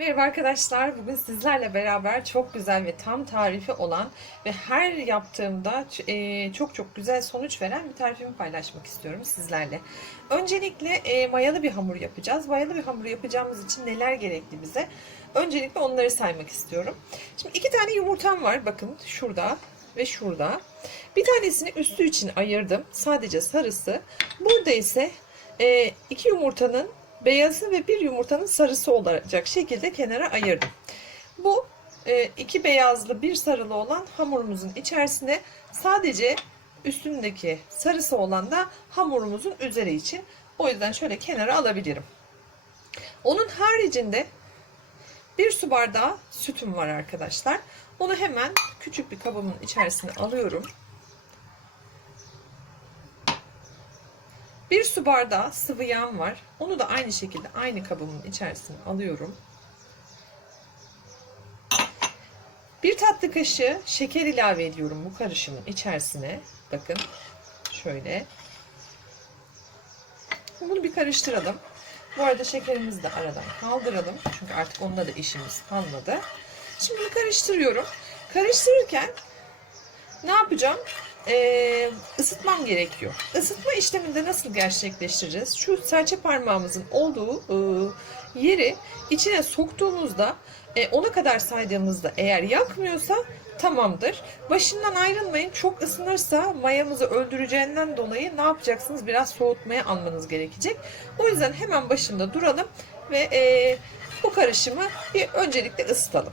Merhaba arkadaşlar. Bugün sizlerle beraber çok güzel ve tam tarifi olan ve her yaptığımda e, çok çok güzel sonuç veren bir tarifimi paylaşmak istiyorum sizlerle. Öncelikle e, mayalı bir hamur yapacağız. Mayalı bir hamur yapacağımız için neler gerekli bize? Öncelikle onları saymak istiyorum. Şimdi iki tane yumurtam var. Bakın şurada ve şurada. Bir tanesini üstü için ayırdım. Sadece sarısı. Burada ise e, iki yumurtanın beyazı ve bir yumurtanın sarısı olacak şekilde kenara ayırdım. Bu e, iki beyazlı bir sarılı olan hamurumuzun içerisine sadece üstündeki sarısı olan da hamurumuzun üzeri için. O yüzden şöyle kenara alabilirim. Onun haricinde bir su bardağı sütüm var arkadaşlar. Onu hemen küçük bir kabımın içerisine alıyorum. Bir su bardağı sıvı yağım var. Onu da aynı şekilde aynı kabımın içerisine alıyorum. Bir tatlı kaşığı şeker ilave ediyorum bu karışımın içerisine. Bakın şöyle. Bunu bir karıştıralım. Bu arada şekerimizi de aradan kaldıralım. Çünkü artık onunla da işimiz kalmadı. Şimdi karıştırıyorum. Karıştırırken ne yapacağım? Ee, ısıtmam gerekiyor. Isıtma işleminde nasıl gerçekleştireceğiz? Şu serçe parmağımızın olduğu e, yeri içine soktuğumuzda e, ona kadar saydığımızda eğer yakmıyorsa tamamdır. Başından ayrılmayın. Çok ısınırsa mayamızı öldüreceğinden dolayı ne yapacaksınız? Biraz soğutmaya almanız gerekecek. O yüzden hemen başında duralım ve e, bu karışımı bir öncelikle ısıtalım.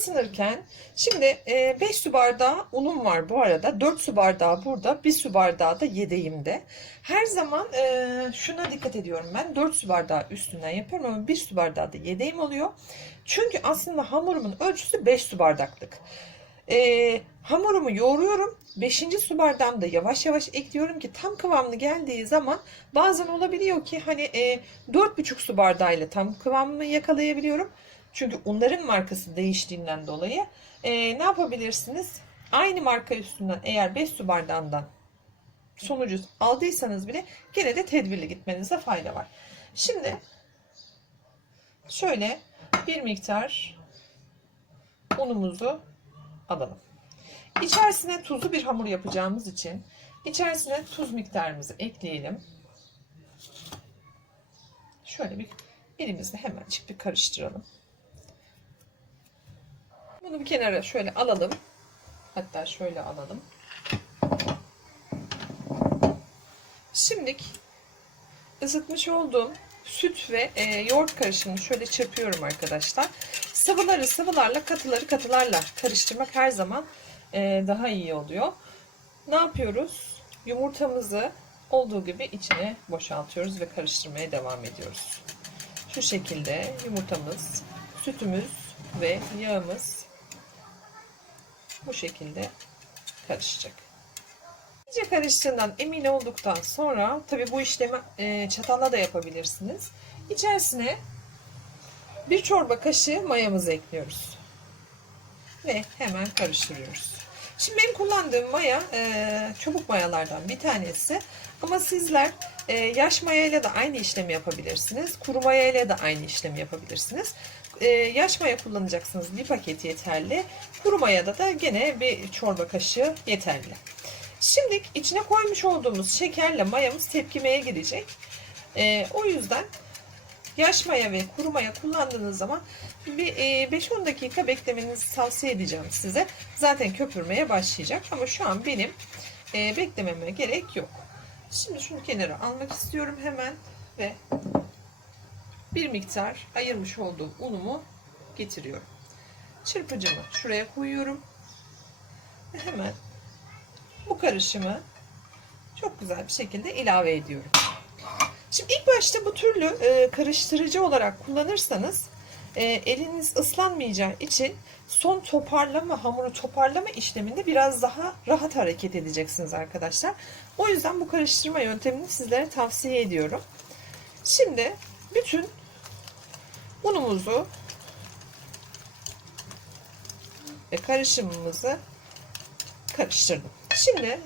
Isınırken şimdi 5 su bardağı unum var bu arada. 4 su bardağı burada, 1 su bardağı da yedeğimde. Her zaman e, şuna dikkat ediyorum ben. 4 su bardağı üstünden yapıyorum ama 1 su bardağı da yedeğim oluyor. Çünkü aslında hamurumun ölçüsü 5 su bardaklık. E, hamurumu yoğuruyorum. 5. su bardağımda yavaş yavaş ekliyorum ki tam kıvamlı geldiği zaman bazen olabiliyor ki hani e, 4,5 su bardağıyla tam kıvamını yakalayabiliyorum. Çünkü unların markası değiştiğinden dolayı e, ne yapabilirsiniz? Aynı marka üstünden eğer 5 su bardağından sonucu aldıysanız bile gene de tedbirli gitmenize fayda var. Şimdi şöyle bir miktar unumuzu alalım. İçerisine tuzlu bir hamur yapacağımız için içerisine tuz miktarımızı ekleyelim. Şöyle bir elimizle hemencik bir karıştıralım. Bunu bir kenara şöyle alalım. Hatta şöyle alalım. Şimdi ısıtmış olduğum süt ve e, yoğurt karışımını şöyle çırpıyorum arkadaşlar. Sıvıları sıvılarla katıları katılarla karıştırmak her zaman e, daha iyi oluyor. Ne yapıyoruz? Yumurtamızı olduğu gibi içine boşaltıyoruz ve karıştırmaya devam ediyoruz. Şu şekilde yumurtamız, sütümüz ve yağımız bu şekilde karışacak. İyice karıştığından emin olduktan sonra tabi bu işlemi e, çatalla da yapabilirsiniz. İçerisine bir çorba kaşığı mayamızı ekliyoruz. Ve hemen karıştırıyoruz. Şimdi benim kullandığım maya e, çubuk mayalardan bir tanesi. Ama sizler e, yaş mayayla da aynı işlemi yapabilirsiniz. Kuru mayayla da aynı işlemi yapabilirsiniz. E, yaş maya kullanacaksınız bir paket yeterli. Kuru mayada da gene bir çorba kaşığı yeterli. Şimdi içine koymuş olduğumuz şekerle mayamız tepkimeye girecek. E, o yüzden yaş maya ve kuru maya kullandığınız zaman bir 5-10 dakika beklemenizi tavsiye edeceğim size. Zaten köpürmeye başlayacak ama şu an benim e, beklememe gerek yok. Şimdi şunu kenara almak istiyorum hemen ve bir miktar ayırmış olduğum unumu getiriyorum. Çırpıcımı şuraya koyuyorum. Ve hemen bu karışımı çok güzel bir şekilde ilave ediyorum. Şimdi ilk başta bu türlü e, karıştırıcı olarak kullanırsanız e, eliniz ıslanmayacağı için son toparlama, hamuru toparlama işleminde biraz daha rahat hareket edeceksiniz arkadaşlar. O yüzden bu karıştırma yöntemini sizlere tavsiye ediyorum. Şimdi bütün unumuzu ve karışımımızı karıştırdım. Şimdi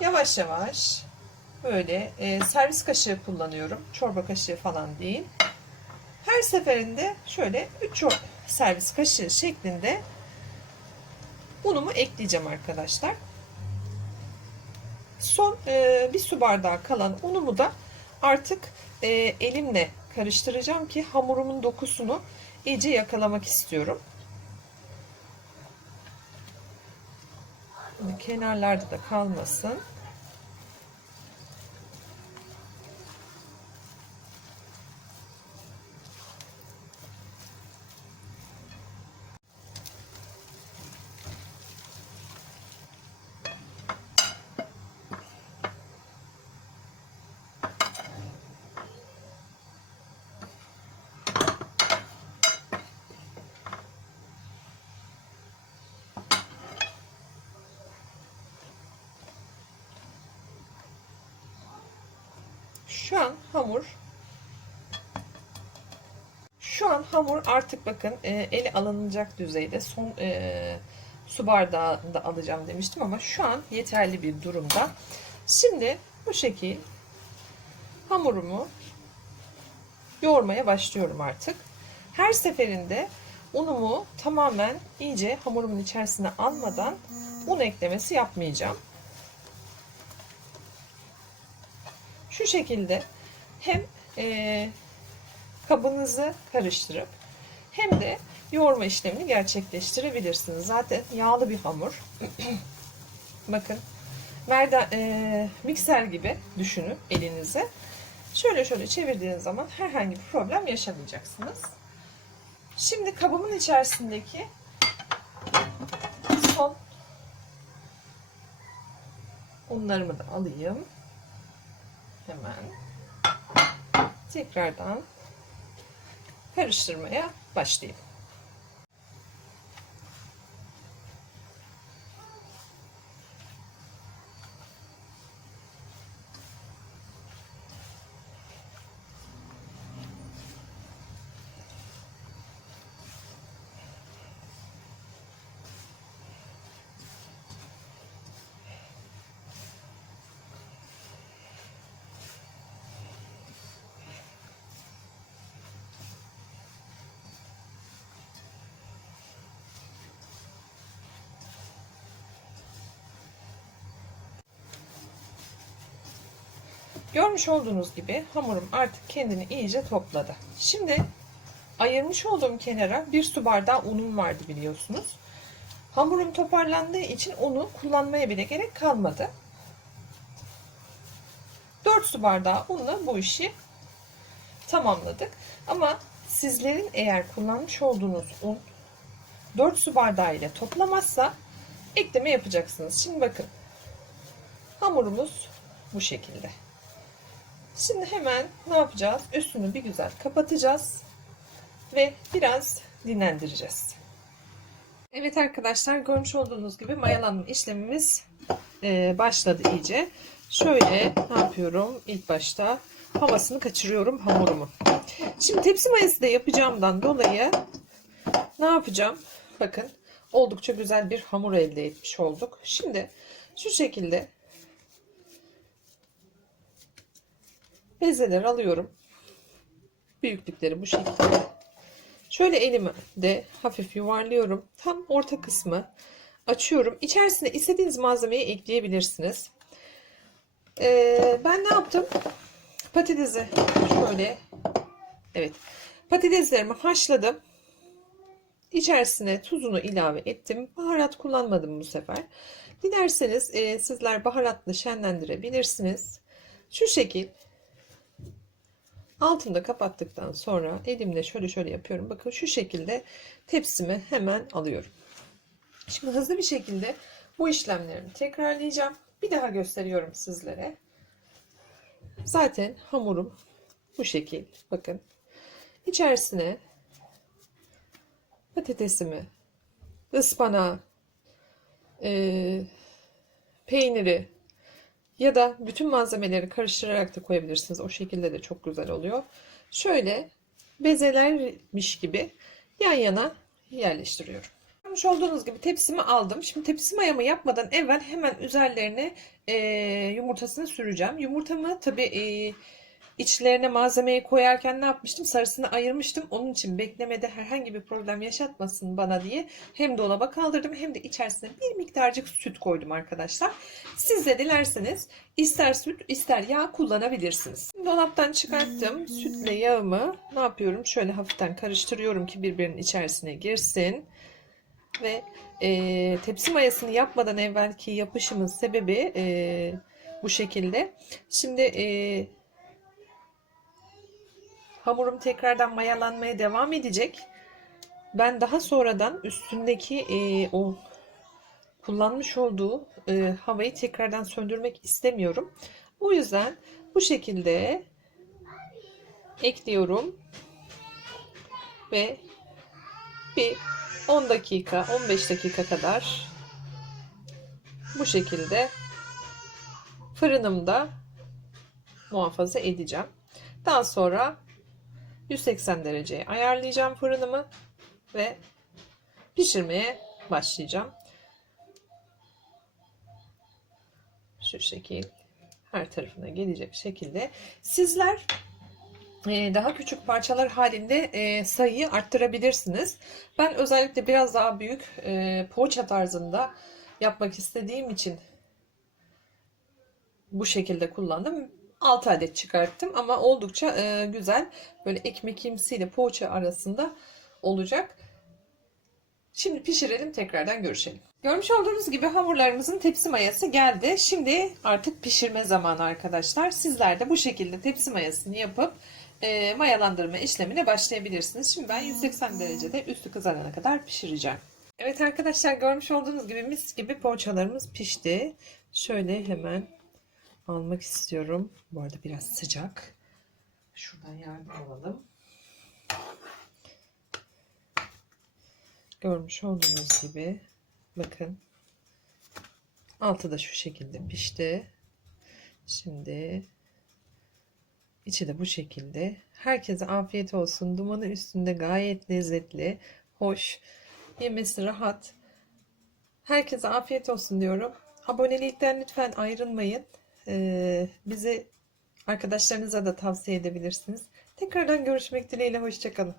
yavaş yavaş böyle e, servis kaşığı kullanıyorum. Çorba kaşığı falan değil. Her seferinde şöyle 3 servis kaşığı şeklinde unumu ekleyeceğim arkadaşlar. Son e, bir su bardağı kalan unumu da artık e, elimle karıştıracağım ki hamurumun dokusunu iyice yakalamak istiyorum. Şimdi kenarlarda da kalmasın. Şu an hamur şu an hamur artık bakın e, eli alınacak düzeyde son e, su bardağında alacağım demiştim ama şu an yeterli bir durumda. Şimdi bu şekil hamurumu yoğurmaya başlıyorum artık. Her seferinde unumu tamamen iyice hamurumun içerisine almadan un eklemesi yapmayacağım. Şu şekilde hem e, kabınızı karıştırıp hem de yoğurma işlemini gerçekleştirebilirsiniz. Zaten yağlı bir hamur. Bakın merda, e, mikser gibi düşünün elinize. Şöyle şöyle çevirdiğiniz zaman herhangi bir problem yaşamayacaksınız. Şimdi kabımın içerisindeki son unlarımı da alayım. Hemen tekrardan karıştırmaya başlayayım. Görmüş olduğunuz gibi hamurum artık kendini iyice topladı. Şimdi ayırmış olduğum kenara bir su bardağı unum vardı biliyorsunuz. Hamurum toparlandığı için unu kullanmaya bile gerek kalmadı. 4 su bardağı unla bu işi tamamladık. Ama sizlerin eğer kullanmış olduğunuz un 4 su bardağı ile toplamazsa ekleme yapacaksınız. Şimdi bakın hamurumuz bu şekilde. Şimdi hemen ne yapacağız? Üstünü bir güzel kapatacağız ve biraz dinlendireceğiz. Evet arkadaşlar görmüş olduğunuz gibi mayalanma işlemimiz e, başladı iyice. Şöyle ne yapıyorum? İlk başta havasını kaçırıyorum hamurumu. Şimdi tepsi mayası da yapacağımdan dolayı ne yapacağım? Bakın oldukça güzel bir hamur elde etmiş olduk. Şimdi şu şekilde bezeler alıyorum. Büyüklükleri bu şekilde. Şöyle elimi de hafif yuvarlıyorum. Tam orta kısmı açıyorum. İçerisine istediğiniz malzemeyi ekleyebilirsiniz. Ee, ben ne yaptım? Patatesi şöyle evet patateslerimi haşladım. İçerisine tuzunu ilave ettim. Baharat kullanmadım bu sefer. Dilerseniz e, sizler baharatlı şenlendirebilirsiniz. Şu şekil Altını da kapattıktan sonra elimle şöyle şöyle yapıyorum. Bakın şu şekilde tepsimi hemen alıyorum. Şimdi hızlı bir şekilde bu işlemlerimi tekrarlayacağım. Bir daha gösteriyorum sizlere. Zaten hamurum bu şekil. Bakın. İçerisine patatesimi, ıspanağı, e, peyniri, ya da bütün malzemeleri karıştırarak da koyabilirsiniz. O şekilde de çok güzel oluyor. Şöyle bezelermiş gibi yan yana yerleştiriyorum. Görmüş olduğunuz gibi tepsimi aldım. Şimdi tepsi mayamı yapmadan evvel hemen üzerlerine e, yumurtasını süreceğim. Yumurtamı tabii e, içlerine malzemeyi koyarken ne yapmıştım? Sarısını ayırmıştım. Onun için beklemede herhangi bir problem yaşatmasın bana diye hem dolaba kaldırdım hem de içerisine bir miktarcık süt koydum arkadaşlar. Siz de dilerseniz ister süt ister yağ kullanabilirsiniz. Dolaptan çıkarttım. Sütle yağımı ne yapıyorum? Şöyle hafiften karıştırıyorum ki birbirinin içerisine girsin. Ve e, tepsi mayasını yapmadan evvelki yapışımın sebebi e, bu şekilde. Şimdi e, hamurum tekrardan mayalanmaya devam edecek. Ben daha sonradan üstündeki e, o kullanmış olduğu e, havayı tekrardan söndürmek istemiyorum. O yüzden bu şekilde ekliyorum ve bir 10 dakika 15 dakika kadar bu şekilde fırınımda muhafaza edeceğim. Daha sonra 180 dereceye ayarlayacağım fırınımı ve pişirmeye başlayacağım. Şu şekil her tarafına gelecek şekilde. Sizler e, daha küçük parçalar halinde e, sayıyı arttırabilirsiniz. Ben özellikle biraz daha büyük e, poğaça tarzında yapmak istediğim için bu şekilde kullandım. 6 adet çıkarttım ama oldukça e, güzel. Böyle ekmekimsi ile poğaça arasında olacak. Şimdi pişirelim tekrardan görüşelim. Görmüş olduğunuz gibi hamurlarımızın tepsi mayası geldi. Şimdi artık pişirme zamanı arkadaşlar. Sizler de bu şekilde tepsi mayasını yapıp e, mayalandırma işlemine başlayabilirsiniz. Şimdi ben 180 derecede üstü kızarana kadar pişireceğim. Evet arkadaşlar görmüş olduğunuz gibi mis gibi poğaçalarımız pişti. Şöyle hemen almak istiyorum. Bu arada biraz sıcak. Şuradan yardım alalım. Görmüş olduğunuz gibi bakın altı da şu şekilde pişti. Şimdi içi de bu şekilde. Herkese afiyet olsun. Dumanı üstünde gayet lezzetli, hoş, yemesi rahat. Herkese afiyet olsun diyorum. Abonelikten lütfen ayrılmayın. Ee, bizi arkadaşlarınıza da tavsiye edebilirsiniz. Tekrardan görüşmek dileğiyle. Hoşçakalın.